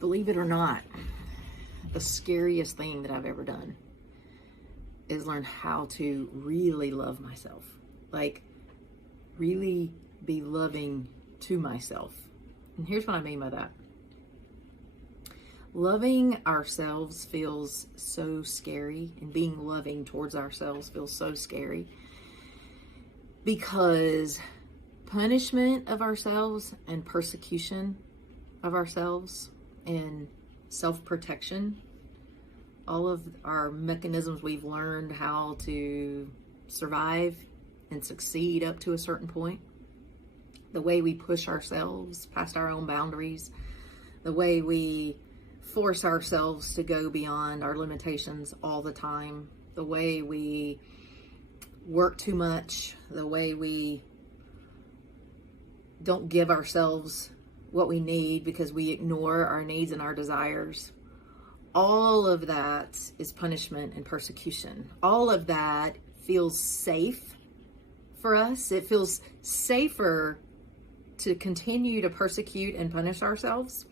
Believe it or not, the scariest thing that I've ever done is learn how to really love myself. Like, really be loving to myself. And here's what I mean by that. Loving ourselves feels so scary, and being loving towards ourselves feels so scary because punishment of ourselves and persecution of ourselves and self-protection, all of our mechanisms we've learned how to survive and succeed up to a certain point, the way we push ourselves past our own boundaries, the way we force ourselves to go beyond our limitations all the time, the way we work too much, the way we don't give ourselves what we need because we ignore our needs and our desires. All of that is punishment and persecution. All of that feels safe for us. It feels safer to continue to persecute and punish ourselves,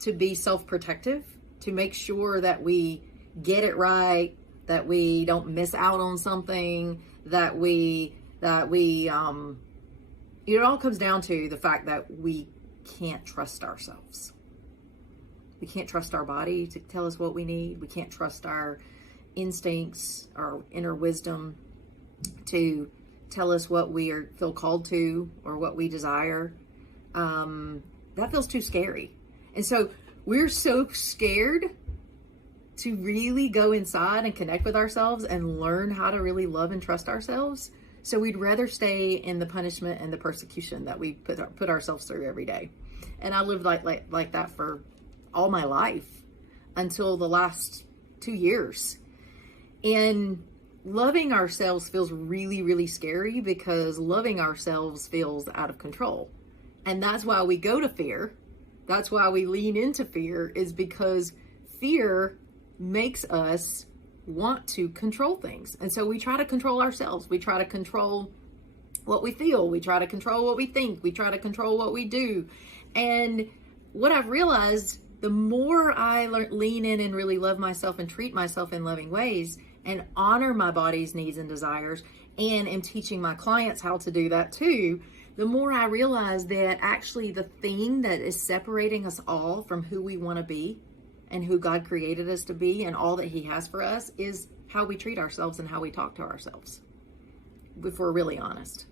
to be self-protective, to make sure that we get it right, that we don't miss out on something, it all comes down to the fact that we can't trust ourselves. We can't trust our body to tell us what we need. We can't trust our instincts, our inner wisdom to tell us what we feel called to or what we desire. That feels too scary. And so we're so scared to really go inside and connect with ourselves and learn how to really love and trust ourselves. So we'd rather stay in the punishment and the persecution that we put ourselves through every day. And I lived like that for all my life until the last 2 years. And loving ourselves feels really, really scary because loving ourselves feels out of control. And that's why we go to fear. That's why we lean into fear, is because fear makes us want to control things. And so we try to control ourselves. We try to control what we feel. We try to control what we think. We try to control what we do. And what I've realized, the more I lean in and really love myself and treat myself in loving ways and honor my body's needs and desires, and am teaching my clients how to do that too, the more I realize that actually the thing that is separating us all from who we want to be and who God created us to be and all that He has for us is how we treat ourselves and how we talk to ourselves, if we're really honest.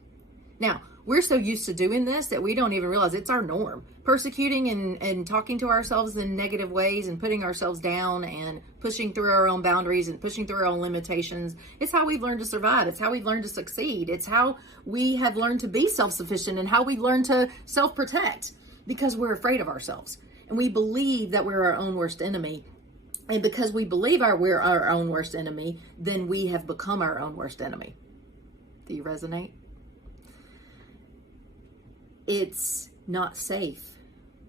Now, we're so used to doing this that we don't even realize it's our norm. Persecuting and talking to ourselves in negative ways and putting ourselves down and pushing through our own boundaries and pushing through our own limitations. It's how we've learned to survive. It's how we've learned to succeed. It's how we have learned to be self-sufficient and how we learn to self-protect, because we're afraid of ourselves. And we believe that we're our own worst enemy. And because we believe we're our own worst enemy, then we have become our own worst enemy. Do you resonate? It's not safe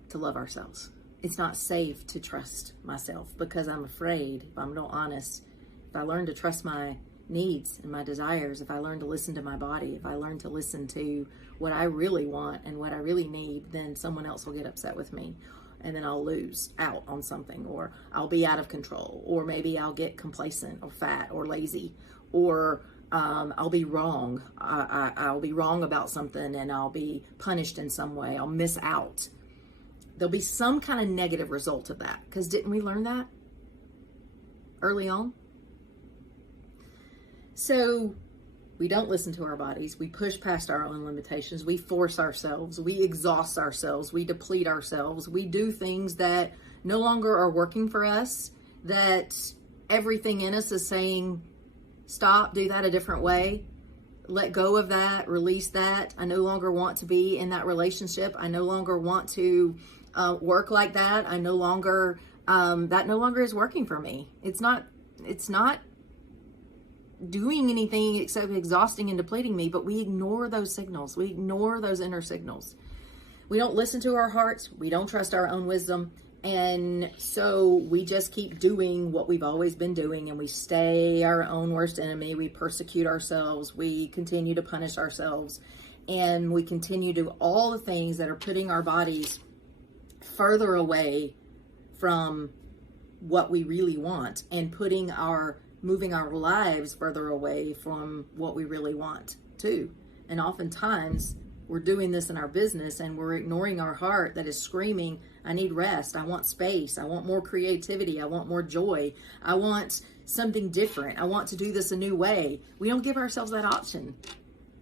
to love ourselves. It's not safe to trust myself because I'm afraid, if I'm not honest, if I learn to trust my needs and my desires, if I learn to listen to my body, if I learn to listen to what I really want and what I really need, then someone else will get upset with me. And then I'll lose out on something, or I'll be out of control, or maybe I'll get complacent or fat or lazy, or I'll be wrong. I'll be wrong about something and I'll be punished in some way. I'll miss out. There'll be some kind of negative result of that. Because didn't we learn that early on? So we don't listen to our bodies. We push past our own limitations. We force ourselves. We exhaust ourselves. We deplete ourselves. We do things that no longer are working for us, that everything in us is saying, stop, do that a different way. Let go of that, release that. I no longer want to be in that relationship. I no longer want to work like that. I no longer, that no longer is working for me. It's not doing anything except exhausting and depleting me, but we ignore those signals. We ignore those inner signals. We don't listen to our hearts. We don't trust our own wisdom. And so we just keep doing what we've always been doing, and we stay our own worst enemy. We persecute ourselves. We continue to punish ourselves, and we continue to do all the things that are putting our bodies further away from what we really want and moving our lives further away from what we really want too. And oftentimes we're doing this in our business and we're ignoring our heart that is screaming, I need rest. I want space. I want more creativity. I want more joy. I want something different. I want to do this a new way. We don't give ourselves that option.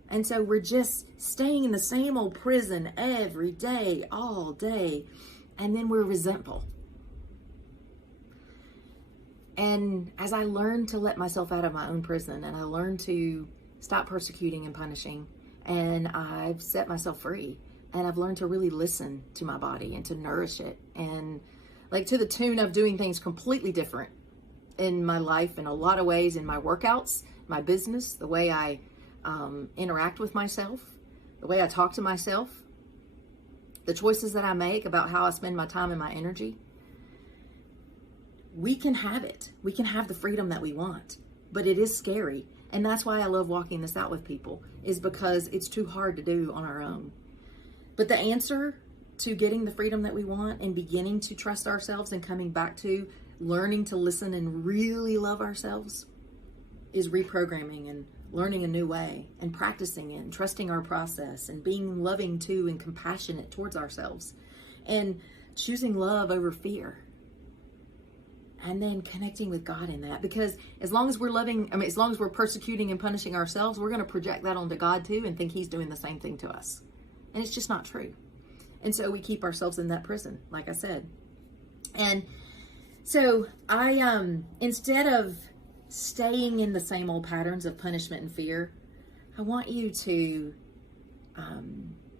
And so we're just staying in the same old prison every day, all day. And then we're resentful. And as I learned to let myself out of my own prison, and I learned to stop persecuting and punishing, and I've set myself free, and I've learned to really listen to my body and to nourish it, and like to the tune of doing things completely different in my life in a lot of ways, in my workouts, my business, the way I interact with myself, the way I talk to myself, the choices that I make about how I spend my time and my energy. We can have it. We can have the freedom that we want, but it is scary. And that's why I love walking this out with people, is because it's too hard to do on our own. But the answer to getting the freedom that we want and beginning to trust ourselves and coming back to learning to listen and really love ourselves is reprogramming and learning a new way and practicing it and trusting our process and being loving to and compassionate towards ourselves and choosing love over fear. And then connecting with God in that, because as long as we're persecuting and punishing ourselves, we're going to project that onto God too and think He's doing the same thing to us. And it's just not true. And so we keep ourselves in that prison, like I said. And so I, instead of staying in the same old patterns of punishment and fear, I want you to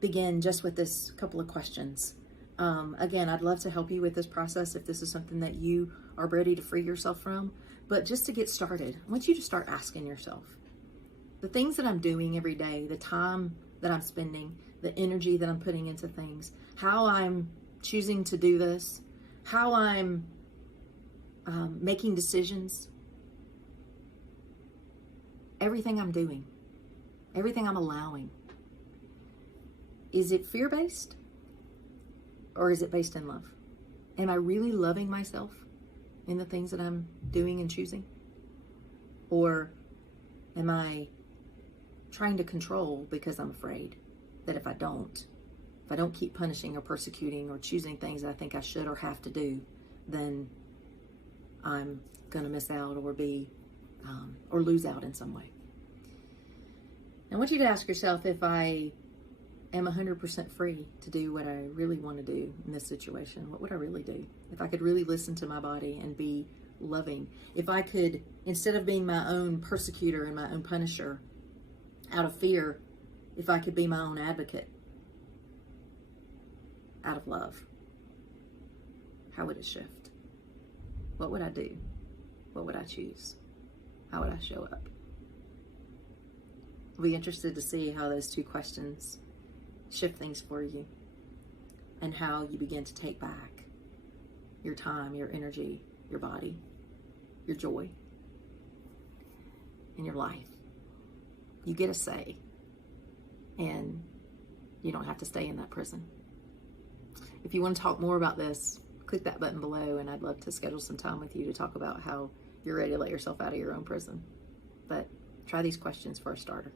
begin just with this couple of questions. Again, I'd love to help you with this process if this is something that you are ready to free yourself from. But just to get started, I want you to start asking yourself, the things that I'm doing every day, the time that I'm spending, the energy that I'm putting into things, how I'm choosing to do this, how I'm making decisions, everything I'm doing, everything I'm allowing, is it fear-based? Or is it based in love? Am I really loving myself in the things that I'm doing and choosing? Or am I trying to control because I'm afraid that if I don't keep punishing or persecuting or choosing things that I think I should or have to do, then I'm going to miss out or or lose out in some way? I want you to ask yourself, if I am 100% free to do what I really want to do in this situation, what would I really do? If I could really listen to my body and be loving, if I could, instead of being my own persecutor and my own punisher out of fear, if I could be my own advocate out of love, how would it shift? What would I do? What would I choose? How would I show up? I'll be interested to see how those two questions shift things for you and how you begin to take back your time, your energy, your body, your joy, and your life. You get a say, and you don't have to stay in that prison. If you want to talk more about this, click that button below, and I'd love to schedule some time with you to talk about how you're ready to let yourself out of your own prison. But try these questions for a starter.